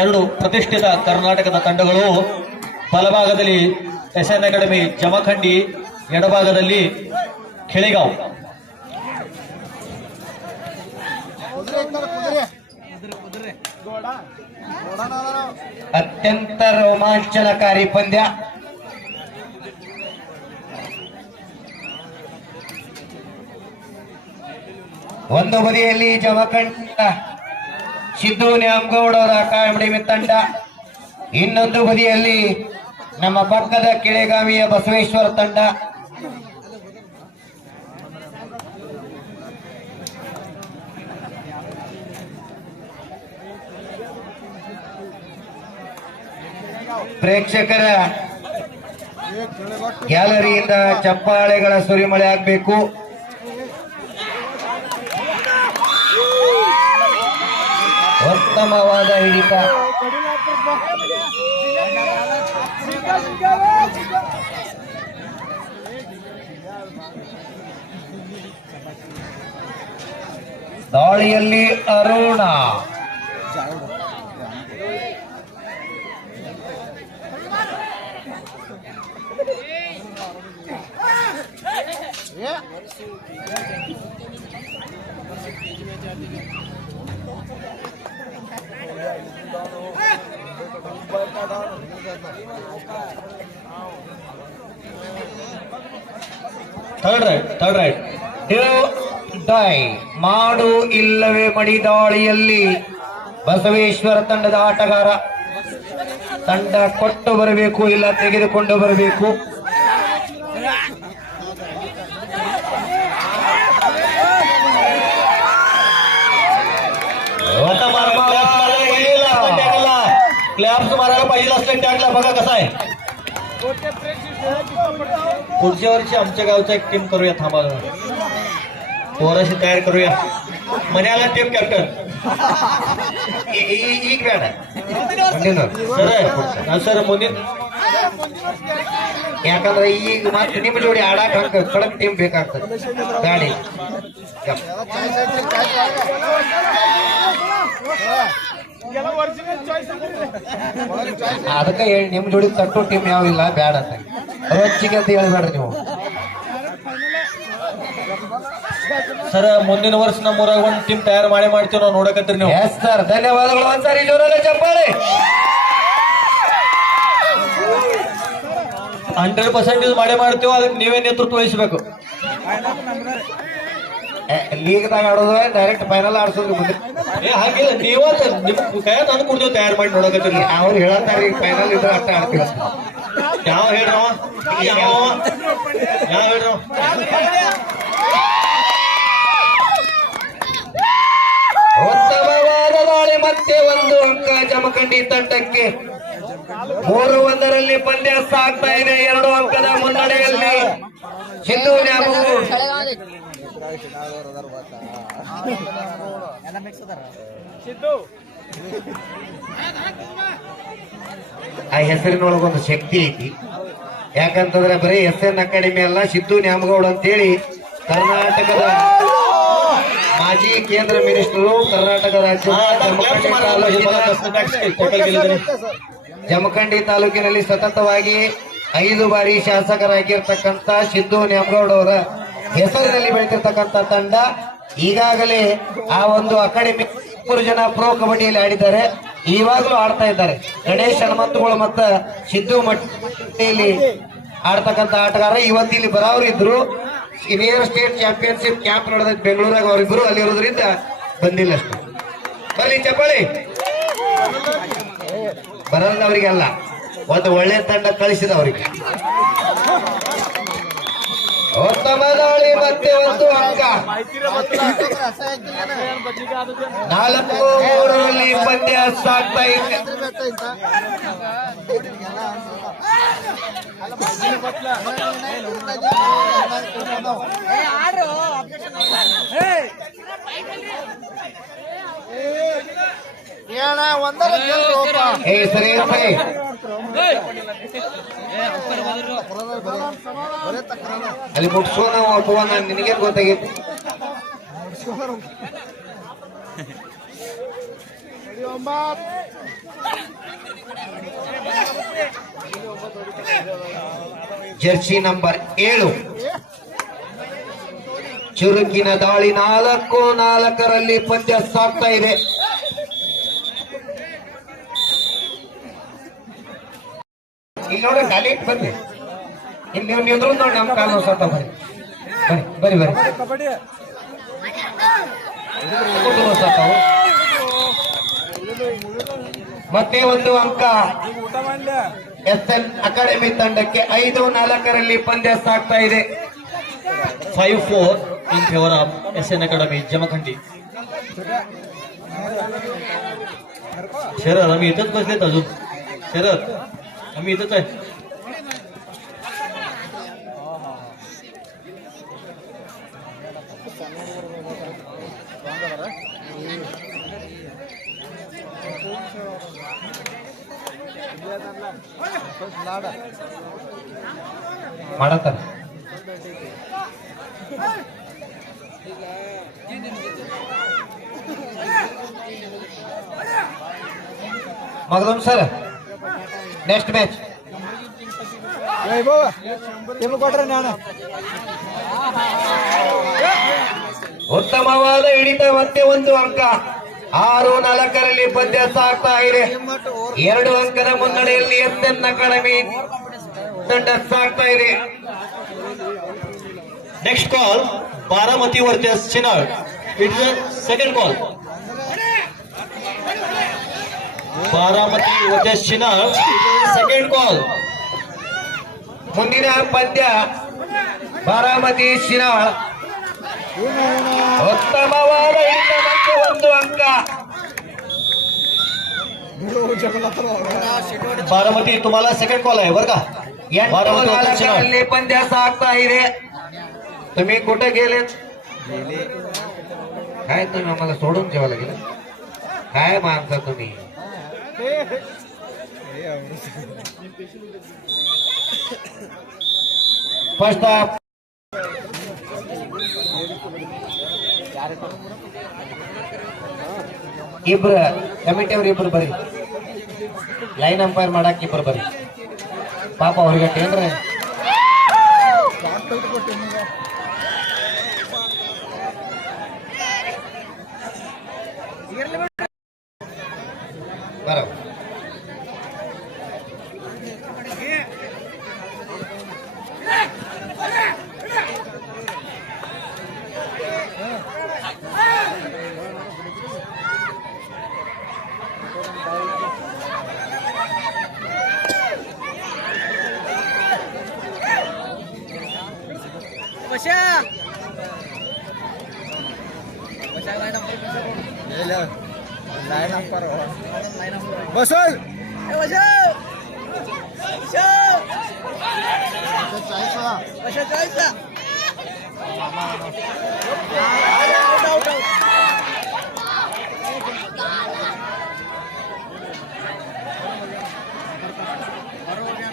ಎರಡು ಪ್ರತಿಷ್ಠಿತ ಕರ್ನಾಟಕದ ತಂಡಗಳು. ಬಲಭಾಗದಲ್ಲಿ ಎಸ್ಎನ್ ಅಕಾಡೆಮಿ ಜಮಖಂಡಿ, ಎಡಭಾಗದಲ್ಲಿ ಖೇಳಿಗಾಂವ್. ಅತ್ಯಂತ ರೋಮಾಂಚನಕಾರಿ ಪಂದ್ಯ. ಒಂದು ಬದಿಯಲ್ಲಿ ಜಮಖಂಡ ಸಿದ್ದು ನ್ಯಾಮಗೌಡ ಅವರ ಅಕಾಡೆಮಿ ತಂಡ, ಇನ್ನೊಂದು ಬದಿಯಲ್ಲಿ ನಮ್ಮ ಪಕ್ಕದ ಕೆಳೆಗಾಮಿಯ ಬಸವೇಶ್ವರ ತಂಡ. ಪ್ರೇಕ್ಷಕರ ಗ್ಯಾಲರಿಯಿಂದ ಚಪ್ಪಾಳೆಗಳ ಸುರಿಮಳೆ ಆಗಬೇಕು. ಉತ್ತಮವಾದ ಹಿಡಿತ. ದಾಳಿಯಲ್ಲಿ ಅರುಣ. ಥರ್ಡ್ ರೈಟ್ ಡೈ ಮಾಡು ಇಲ್ಲವೇ ಮಡಿ. ದಾಳಿಯಲ್ಲಿ ಬಸವೇಶ್ವರ ತಂಡದ ಆಟಗಾರ. ತಂಡ ಕೊಟ್ಟು ಬರಬೇಕು, ಇಲ್ಲ ತೆಗೆದುಕೊಂಡು ಬರಬೇಕು. क्लॅप्स मारायला पाहिजे असले टॅगला बघा कसा आहे. पुढच्या वर्षी आमच्या गावचा एक टीम करूया. थांबा पोराशी तयार करूया. मन्याला टीम कॅप्टन ಈಗ ಬೇಡ ಸರ್ ಮುಂದಿನ. ಯಾಕಂದ್ರೆ ಈಗ ಮತ್ತೆ ನಿಮ್ಮ ಜೋಡಿ ಆಡಾಕ ಕಡಕ್ ಟೀಮ್ ಬೇಕಾಗ್ತದೆ ಗಾಡಿ. ಅದಕ್ಕೆ ಹೇಳಿ ನಿಮ್ ಜೋಡಿ ತಟ್ಟು ಟೀಮ್ ಯಾವ ಇಲ್ಲ ಬ್ಯಾಡ ಅಂತ ರೊಚ್ಚಿಗೆ ಅಂತ ಹೇಳ್ಬೇಡ್ರಿ ನೀವು. ಸರ್ ಮುಂದಿನ ವರ್ಷ ನಮ್ಮೂರಾಗ ಒಂದು ಟೀಮ್ ತಯಾರು ಮಾಡ್ತೀವಿ ನಾವು, ನೋಡಕತ್ತೀರಿ ನೀವು. ಎಸ್ ಸರ್, ಧನ್ಯವಾದಗಳು. ಒಂದ್ಸಾರಿ ಜೋರಾದ ಚಪ್ಪಾಳೆ. 100% ಮಾಡ್ತೀವಿ. ಅದಕ್ಕೆ ನೀವೇ ನೇತೃತ್ವ ವಹಿಸಬೇಕು. ಲೀಗ್ದಾಗ ಆಡೋದು ಡೈರೆಕ್ಟ್ ಫೈನಲ್ ಆಡ್ಸೋದು ಮುಂದೆ. ಹಾಗಿಲ್ಲ, ನೀವ ನಿಮ್ ಕೈ ತಂದು ಕೊಡ್ತೀವಿ ತಯಾರು ಮಾಡಿ ನೋಡಕತ್ತೀರಿ. ಅವ್ರು ಹೇಳತ್ತಾರ ಫೈನಲ್ ಇದ್ರೆ ಅಷ್ಟ ಆಡ್ತೀವಿ. ಯಾವ ಹೇಳ್ರವ ಹೇಳ್ರವ. ಉತ್ತಮವಾದ ದಾಳಿ. ಮತ್ತೆ ಒಂದು ಅಂಕ ಜಮಖಂಡಿ ತಂಡಕ್ಕೆ. 3-1 ಪಂದ್ಯ ಸಾಗ್ತಾ ಇದೆ. 2 ಅಂಕದ ಮುನ್ನಡೆಯಲ್ಲಿ ಸಿದ್ದು ನ್ಯಾಮಗೌಡ. ಆ ಹೆಸರಿನೊಳಗೊಂದು ಶಕ್ತಿ ಐತಿ. ಯಾಕಂತಂದ್ರೆ ಬರೀ ಎಸ್ಎನ್ ಅಕಾಡೆಮಿ ಅಲ್ಲ, ಸಿದ್ದು ನ್ಯಾಮಗೌಡ ಅಂತೇಳಿ ಕರ್ನಾಟಕದ ಮಾಜಿ ಕೇಂದ್ರ ಮಿನಿಸ್ಟರು, ಕರ್ನಾಟಕ ರಾಜ್ಯದ ಜಮಖಂಡಿ ತಾಲೂಕಿನಲ್ಲಿ ಸತತವಾಗಿ 5 ಬಾರಿ ಶಾಸಕರಾಗಿರ್ತಕ್ಕಂಥ ಸಿದ್ದು ನ್ಯಾಮಗೌಡ ಅವರ ಹೆಸರಿನಲ್ಲಿ ಬೆಳೆದಿರ್ತಕ್ಕಂಥ ತಂಡ. ಈಗಾಗಲೇ ಆ ಒಂದು ಅಕಾಡೆಮಿ 3 ಜನ ಪ್ರೋ ಕಬಡ್ಡಿಯಲ್ಲಿ ಆಡಿದ್ದಾರೆ, ಇವಾಗಲೂ ಆಡ್ತಾ ಇದ್ದಾರೆ. ಗಣೇಶ್ ಹನುಮಂತಗಳು ಮತ್ತ ಸಿದ್ದು ಮಟ್ಟಿಯಲ್ಲಿ ಆಡ್ತಕ್ಕಂಥ ಆಟಗಾರ ಇವತ್ತಿಲ್ಲಿ ಬರೋರು ಇದ್ರು. ಸೀನಿಯರ್ ಸ್ಟೇಟ್ ಚಾಂಪಿಯನ್ಶಿಪ್ ಕ್ಯಾಂಪ್ ನಡೆದ ಬೆಂಗಳೂರಾಗ ಅವರಿಬ್ರು ಅಲ್ಲಿ ಇರೋದ್ರಿಂದ ಬಂದಿಲ್ಲ ಅಷ್ಟು. ಬರ್ಲಿ ಚಪ್ಪಾಳಿ. ಬರೋದವರಿಗೆಲ್ಲ ಒಂದು ಒಳ್ಳೆ ತಂಡ ಕಳಿಸಿದವರಿಗೆ. ಉತ್ತಮ ದಾಳಿ. ಮತ್ತೆ ಒಂದು ಅಂಕ. 4-3 ಪಂದ್ಯ ಸಾಗ್ತಾ ಇದೆ. ಸರಿ ಸರಿ. ಅಲ್ಲಿ ಮುಟ್ಸೋಣ ಒಬ್ಬವನ್ನ, ನಿನಗೇನು ಗೊತ್ತಾಗೈತಿ? ಜರ್ಸಿ ನಂಬರ್ 7 ಚುರುಕಿನ ದಾಳಿ 4-4ರಲ್ಲಿ ಪಂದ್ಯ ಸಾಗ್ತಾ ಇದೆ. ಇಲ್ಲಿ ನೋಡಿ ಗಾಲಿ ಬಂದೆ ಇಲ್ಲಿ ನೀವು ನಿಂದ್ರು ನೋಡಿ ನಮ್ಮ ಕಾಲು ಸತ್ತ ಬರಿ ಬರಿ ಬರಿ ಬರಿ ಮತ್ತೆ ಒಂದು ಅಂಕ SN ಅಕಾಡೆಮಿ ತಂಡಕ್ಕೆ 5-4ರಲ್ಲಿ ಪಂದ್ಯ ಸಾಗ್ತಾ ಇದೆ. 5-4 in favor of SN Academy Jamkhandi. शरद आम्ही इथंच बसलेत अजून. शरद आम्ही इथंच आहे. ಮಾಡತಾರ ಮಗದಮ್ ಸರ್ ನೆಕ್ಸ್ಟ್ ಮ್ಯಾಚ್ ಉತ್ತಮವಾದ ಹಿಡಿತ ಮತ್ತೆ ಒಂದು ಅಂಕ 6-4ರಲ್ಲಿ ಪಂದ್ಯ ಸಾಗ್ತಾ ಇದೆ. 2 ಅಂಕದ ಮುನ್ನಡೆಯಲ್ಲಿ SN ಅಕಾಡೆಮಿ ತಂಡ ಸಾಗ್ತಾ ಇದೆ. Next call Baramati versus Chinad. It is a second call. Baramati versus Chinad. Second call. ಮುಂದಿನ ಪಂದ್ಯ ಬಾರಾಮತಿ ಶಿನಾಳ್. ಉತ್ತಮವಾದ ಹಿಡಿತ ಮತ್ತೆ ಒಂದು ಅಂಕ. बारामती तुम्हाला सेकंड कॉल आहे बरं का. 8-4ರಲ್ಲಿ ಪಂದ್ಯ ಸಾಗ್ತಾ ಇದೆ. तुम्ही कुठे गेलेत काय तुम्ही आम्हाला सोडून जेवायला गेले काय मानता तुम्ही. फर्स्ट हाफ ಇಬ್ರು ಕಮಿಟಿ ಅವ್ರು ಇಬ್ರು ಬರ್ರಿ ಲೈನ್ ಅಂಪೈರ್ ಮಾಡಕ್ ಇಬ್ರು ಬರ್ರಿ ಪಾಪ ಅವ್ರಿಗೆ ಏನ್ರಿ ಬರೋ बसल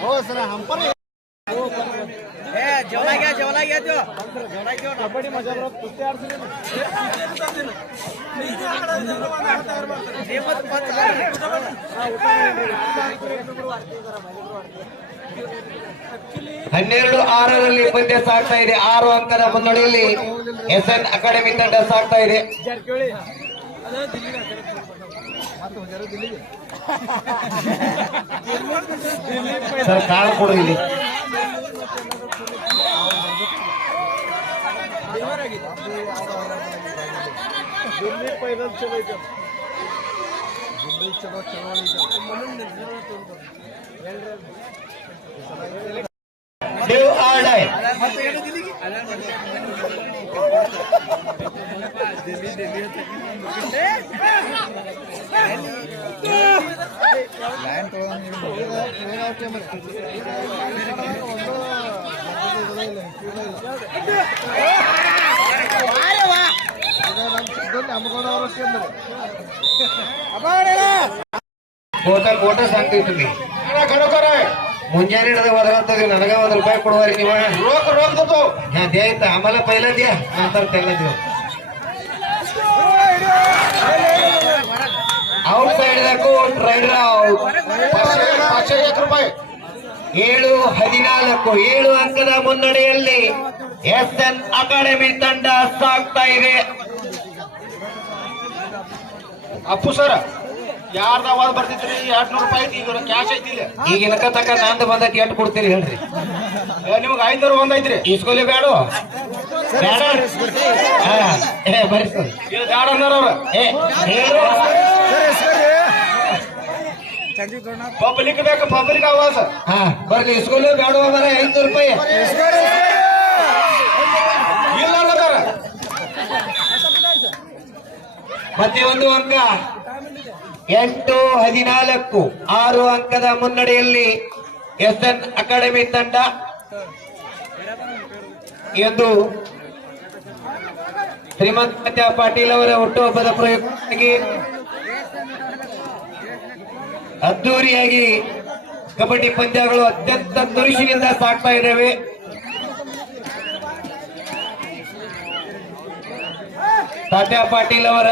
हो सर हम पर जेवला घ्या तो कबड्डी मजा कुस्ती ಹನ್ನೆರಡು 6ರಲ್ಲಿ ಪಂದ್ಯ ಸಾಗ್ತಾ ಇದೆ. 6 ಅಂಕದ ಮುನ್ನಡೆಯಲ್ಲಿ SN ಅಕಾಡೆಮಿ ತಂಡ ಸಾಗ್ತಾ ಇದೆ. ಸರ್ ಕಾಳು ಕೊಡು ಇಲ್ಲಿ. देव आर्ड आहे ಕೋಟ सांगतोय तुम्ही खरोखर आहे. ಮುಂಜಾನೆ ಹಿಡಿದು ಒದರಾಗ್ತದೆ. ನನಗ ₹1 ಕೊಡುವಾರಿ ನೀವು रोख देतो. हा द्यायचं आम्हाला पहिला द्या नंतर त्याला देऊ. Out side the court rider out. 501 ರೂಪಾಯಿ. 7-14 7 ಅಂಕದ ಮುನ್ನಡೆಯಲ್ಲಿ SN ಅಕಾಡೆಮಿ ತಂಡ ಸಾಗ್ತಾ ಇದೆ. ಅಪ್ಪು ಸರ್ ಯಾರ್ದ ಅವಾಜ್ ಬರ್ತಿದ್ರಿ? 200 ರೂಪಾಯಿ ಐತಿ, ಈಗ ಕ್ಯಾಶ್ ಐತಿ ಇಲ್ಲ. ಈಗಿನ ತಕ್ಕ ನಂದು ಬಂದೈತಿ ಎಷ್ಟು ಕೊಡ್ತೀರಿ ಹೇಳ್ರಿ? ನಿಮ್ಗೆ 500 ಒಂದೈತ್ರಿ. ಇಸ್ಕೊಲಿ ಬೇಡ ಬರ್ರಿ ಸರ್. ಇದು ಬ್ಯಾಡ ಅಂದಾರ ಅವ್ರ. ಪಬ್ಲಿಕ್ ಬೇಕು, ಪಬ್ಲಿಕ್ ಆವಾಜ. ಬರ್ಲಿ ಇಸ್ಕೊಲಿ ಬೇಡ ಬರ 500 ರೂಪಾಯಿ ಇಲ್ಲ ಅನ್ನದಾರ. ಮತ್ತೆ ಒಂದು ಅಂಕ 8-14 6 ಅಂಕದ ಮುನ್ನಡೆಯಲ್ಲಿ SN ಅಕಾಡೆಮಿ ತಂಡ. ಎಂದು ಶ್ರೀಮಂತ ಪಾಟೀಲ್ ಅವರ ಹುಟ್ಟುಹಬ್ಬದ ಪ್ರಯುಕ್ತವಾಗಿ ಅದ್ದೂರಿಯಾಗಿ ಕಬಡ್ಡಿ ಪಂದ್ಯಗಳು ಅತ್ಯಂತ ನುರಿಶಿನಿಂದ ಸಾಗ್ತಾ ಇದ್ದೇವೆ. ತಾತ್ಯಾ ಪಾಟೀಲ್ ಅವರ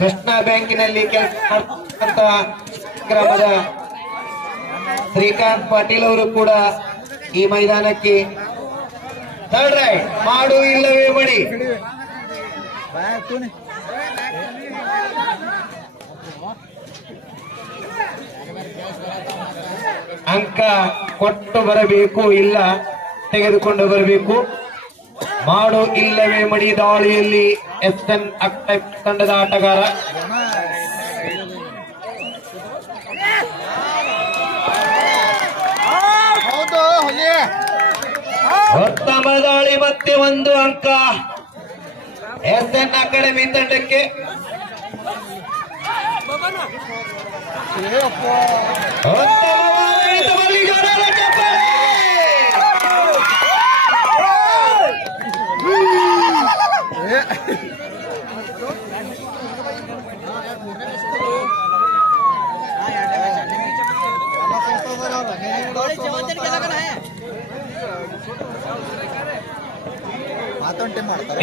ಕೃಷ್ಣ ಬ್ಯಾಂಕಿನಲ್ಲಿ ಕೆಲಸ ಮಾಡ್ತಕ್ಕಂತ ಗ್ರಾಮದ ಶ್ರೀಕಾಂತ್ ಪಾಟೀಲ್ ಅವರು ಕೂಡ ಈ ಮೈದಾನಕ್ಕೆ ಥರ್ಡ್ ರೈಟ್ ಮಾಡು ಇಲ್ಲವೇ ಮಡಿ ಅಂಕ ಕೊಟ್ಟು ಬರಬೇಕು, ಇಲ್ಲ ತೆಗೆದುಕೊಂಡು ಬರಬೇಕು. ಮಾಡು ಇಲ್ಲವೇ ಮಡಿ ದಾಳಿಯಲ್ಲಿ SN ಅಕಾಡೆಮಿ ತಂಡದ ಆಟಗಾರ. ಉತ್ತಮ ದಾಳಿ, ಮತ್ತೆ ಒಂದು ಅಂಕ SN ಅಕಾಡೆಮಿ ತಂಡಕ್ಕೆ. ಉತ್ತಮವಾಗಿ ಜೋರಾದ ಚಪ್ಪಾಳೆ.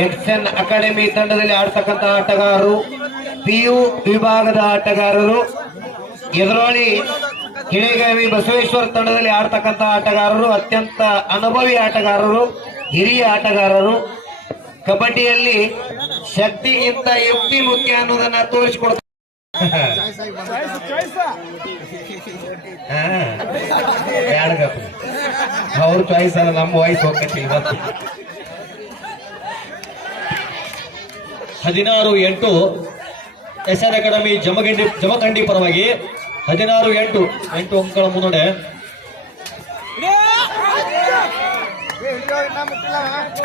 SN ಅಕಾಡೆಮಿ ತಂಡದಲ್ಲಿ ಆಡ್ತಕ್ಕಂಥ ಆಟಗಾರರು PU ವಿಭಾಗದ ಆಟಗಾರರು. ಎದುರಾಳಿ ಕಿಳಿಗಾವಿ ಬಸವೇಶ್ವರ ತಂಡದಲ್ಲಿ ಆಡ್ತಕ್ಕಂಥ ಆಟಗಾರರು ಅತ್ಯಂತ ಅನುಭವಿ ಆಟಗಾರರು, ಹಿರಿಯ ಆಟಗಾರರು. ಕಬಡ್ಡಿಯಲ್ಲಿ ಶಕ್ತಿಗಿಂತ ಯುಕ್ತಿ ಮುಖ್ಯ ಅನ್ನೋದನ್ನ ತೋರಿಸಿಕೊಡ್ತಾರೆ. ಅವ್ರ ಚಾಯ್ಸ್ ಅಲ್ಲ, ನಮ್ಮ ವಾಯ್ಸ್ ಹೋಗ್ತೈತಿ ಇವತ್ತು. 16-8 SN ಅಕಾಡೆಮಿ ಜಮಖಂಡಿ ಪರವಾಗಿ 16-8 ಅಂಕಗಳ ಮುನ್ನಡೆ.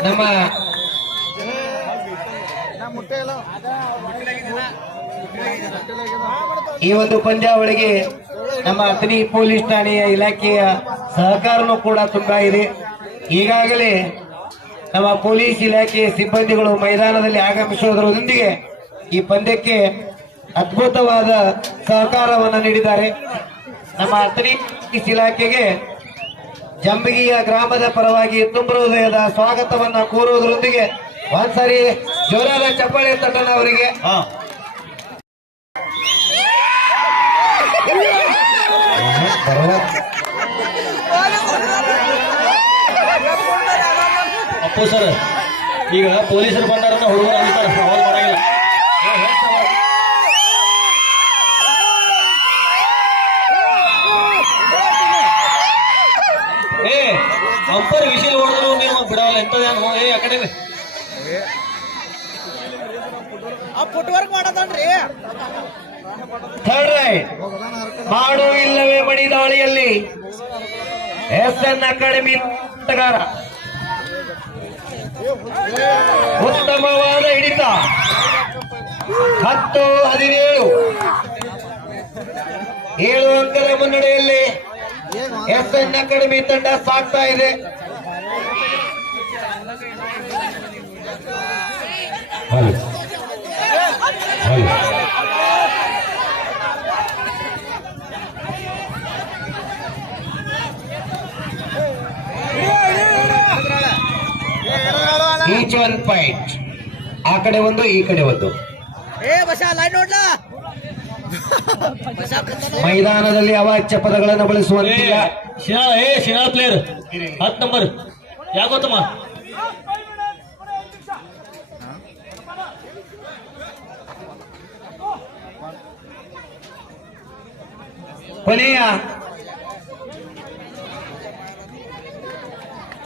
ನಮ್ಮ ಈ ಒಂದು ಪಂದ್ಯಾವಳಿಗೆ ನಮ್ಮ ಅಥಣಿ ಪೊಲೀಸ್ ಠಾಣೆಯ ಇಲಾಖೆಯ ಸಹಕಾರನೂ ಕೂಡ ತುಂಬಾ ಇದೆ. ಈಗಾಗಲೇ ನಮ್ಮ ಪೊಲೀಸ್ ಇಲಾಖೆಯ ಸಿಬ್ಬಂದಿಗಳು ಮೈದಾನದಲ್ಲಿ ಆಗಮಿಸುವುದರೊಂದಿಗೆ ಈ ಪಂದ್ಯಕ್ಕೆ ಅದ್ಭುತವಾದ ಸಹಕಾರವನ್ನು ನೀಡಿದ್ದಾರೆ. ನಮ್ಮ ಅಥಣಿ ಪೊಲೀಸ್ ಇಲಾಖೆಗೆ ಜಂಬಗಿಯ ಗ್ರಾಮದ ಪರವಾಗಿ ತುಂಬ ಹೃದಯದ ಸ್ವಾಗತವನ್ನ ಕೋರುವುದರೊಂದಿಗೆ ಒಂದ್ಸರಿ ಜೋರಾದ ಚಪ್ಪಾಳೆ ತಟ್ಟಣ ಅವರಿಗೆ. ಅಪ್ಪು ಸರ್, ಈಗ ಪೊಲೀಸರು ಬಂದಾರನ್ನ ಹುಡುಗರು ಅಂತಾರೆ, ಅವಾಜ್ ಮಾಡಂಗಿಲ್ಲ. ಅಂಪರ್ ವಿಷಯ ಹೊಡೆದ್ರು ನೀವು ಬಿಡವಲ್ಲ, ಎಂತದೇನು ಅಕಾಡೆಮಿ ಫುಟ್ವರ್ಕ್ ಮಾಡೋದನ್ರಿ. ಥರ್ಡ್ ರೈಟ್ ಮಾಡು ಇಲ್ಲವೇ ಮಡಿ ದಾಳಿಯಲ್ಲಿ SN ಅಕಾಡೆಮಿ ಆಟಗಾರ. ಉತ್ತಮವಾದ ಹಿಡಿತ. 10-17 7 ಅಂಕದ ಮುನ್ನಡೆಯಲ್ಲಿ SN ಅಕಾಡೆಮಿ ತಂಡ ಸಾಗ್ತಾ ಇದೆ. Each one point. ಆ ಕಡೆ ಒಂದು, ಈ ಕಡೆ ಒಂದು. ಏ ಬಸ ಲೈಟ್ ನೋಡ್ಲಾ. ಮೈದಾನದಲ್ಲಿ ಅವಾಚ್ಯ ಪದಗಳನ್ನು ಬಳಸುವಂತಿಲ್ಲ. ಶಿನಾಳ್ ಪ್ಲೇಯರ್ 10 ನಂಬರ್ ಯಾಕೋತಮ್ಮ ಕೊನೆಯ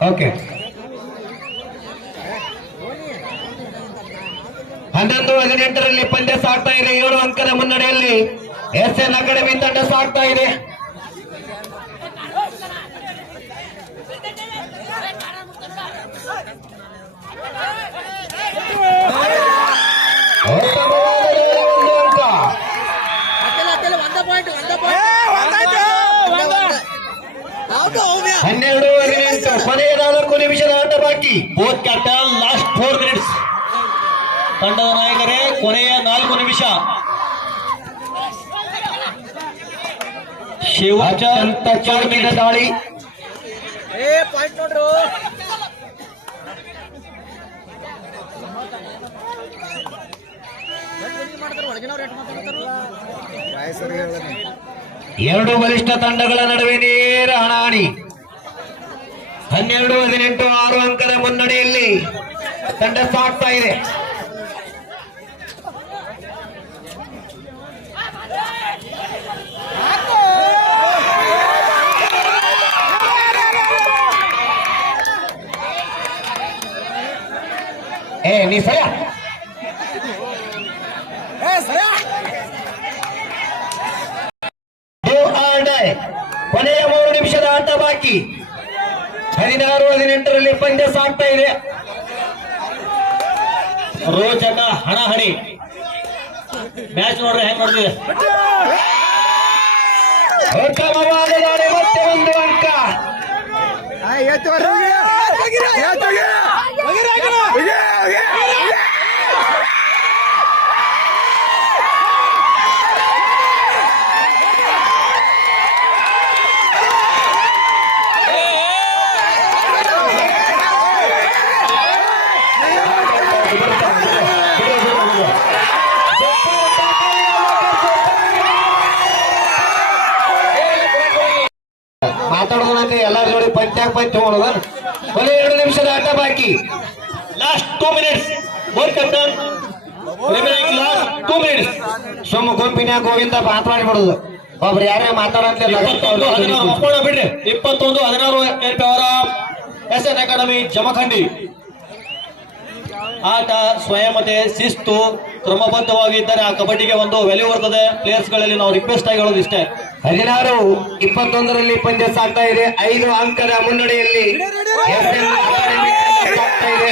ಓಕೆ 11-18ರಲ್ಲಿ ಪಂದ್ಯ ಸಾಗ್ತಾ ಇದೆ. 7 ಅಂಕದ ಮುನ್ನಡೆಯಲ್ಲಿ SN ಅಕಾಡೆಮಿ ತಂಡ ಸಾಗ್ತಾ ಇದೆ. ಉತ್ತಮವಾದ ಒಂದು ಅಂಕ. 12-18 ಕೊನೆಯ 4 ನಿಮಿಷದ ಆಟ ಬಾಕಿ. Both captain last 4 minutes. ತಂಡದ ನಾಯಕರೇ ಕೊನೆಯ 4 ನಿಮಿಷ. ಅತ್ಯಂತ ಚುರುಕಿನ ದಾಳಿ. ಪಾಯಿಂಟ್ ನೋಡ್ರು. ಎರಡು ಬಲಿಷ್ಠ ತಂಡಗಳ ನಡುವೆ ನೇರ ಹಣಾಹಣಿ. 12-18 6 ಅಂಕದ ಮುನ್ನಡೆಯಲ್ಲಿ ತಂಡ ಸಾಗ್ತಾ ಇದೆ. ನೀ ಸಯ ಕೊನೆಯ 3 ನಿಮಿಷದ ಆಟ ಬಾಕಿ. 16-18ರಲ್ಲಿ ಪಂದ್ಯ ಸಾಗ್ತಾ ಇದೆ. ರೋಚಕ ಹಣಾಹಣಿ ಮ್ಯಾಚ್ ನೋಡ್ರಿ ಹೆಂಗ್ ನೋಡ್ತಿದೆ. ಉತ್ತಮವಾದ ದಾಳಿ, ಮತ್ತೆ 1 ಅಂಕ. ಮಾತಾಡೋದಂತೆ ಎಲ್ಲಾರ ಜೋಡಿ ಪಂಚಾಕ್ ಪಂಚ್ ತಗೊಳ್ಳೋದ. ಕೊನೆ 2 ನಿಮಿಷದ ಆಟ ಬಾಕಿ. Last 2 minutes. Both captain last 2 minutes. ಸುಮ್ಮ ಗುಂಪಿನ್ಯಾಗ ಗೋವಿಂದ ಮಾತಾಡ್ಬಿಡುದು. ಒಬ್ರು ಯಾರೇ ಮಾತಾಡಂತೆ 21-16 ಬಿಡ್ರಿ. 21-16 ಅವರ SN ಅಕಾಡೆಮಿ ಜಮಖಂಡಿ. ಆಟ ಸ್ವಯಂತೆ ಶಿಸ್ತು ಕ್ರಮಬದ್ಧವಾಗಿದ್ದರೆ ಆ ಕಬಡ್ಡಿಗೆ ಒಂದು ವ್ಯಾಲ್ಯೂ ಬರ್ತದೆ. ಪ್ಲೇಯರ್ಸ್ ಗಳಲ್ಲಿ ನಾವು ರಿಕ್ವೆಸ್ಟ್ ಆಗಿ ಹೇಳೋದು ಇಷ್ಟೇ. 16-21ರಲ್ಲಿ ಪಂದ್ಯ ಸಾಗ್ತಾ ಇದೆ. 5 ಅಂಕದ ಮುನ್ನಡೆಯಲ್ಲಿ SN ಅಕಾಡೆಮಿ ಸಾಗ್ತಾ ಇದೆ.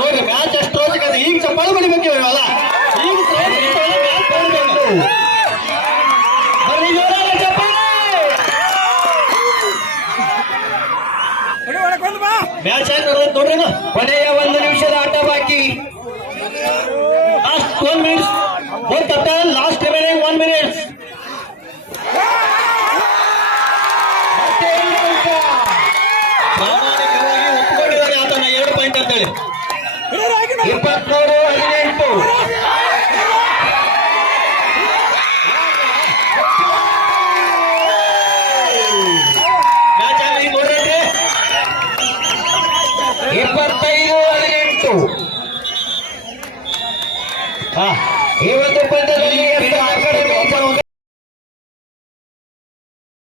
ನೋಡ್ರಿ ಮ್ಯಾಚ್ ಅಷ್ಟು ರೋಚಕ. ಈಗ ಚಪ್ಪಾಳೆ ಬಡಿಬೇಕು ಅಲ್ಲ. ಈಗ ಮ್ಯಾಚ್ ಆಗಿ ನೋಡ್ರಿ. ಕೊನೆಯ 1 ನಿಮಿಷದ ಆಟ ಬಾಕಿ. Last 1 minutes. Both captain last remaining 1 minutes. ಪ್ರಾಮಾಣಿಕವಾಗಿ ಒಪ್ಪಿಕೊಂಡಿದ್ದಾರೆ ಆತನ 2 ಪಾಯಿಂಟ್ ಅಂತೇಳಿ. 23-18 ಮ್ಯಾಚ್ ಆಗಿ ನೋಡ್ರಿ. 25-18 ಈ ಒಂದು ಪಂದ್ಯದಲ್ಲಿ SN ಅಕಾಡೆಮಿ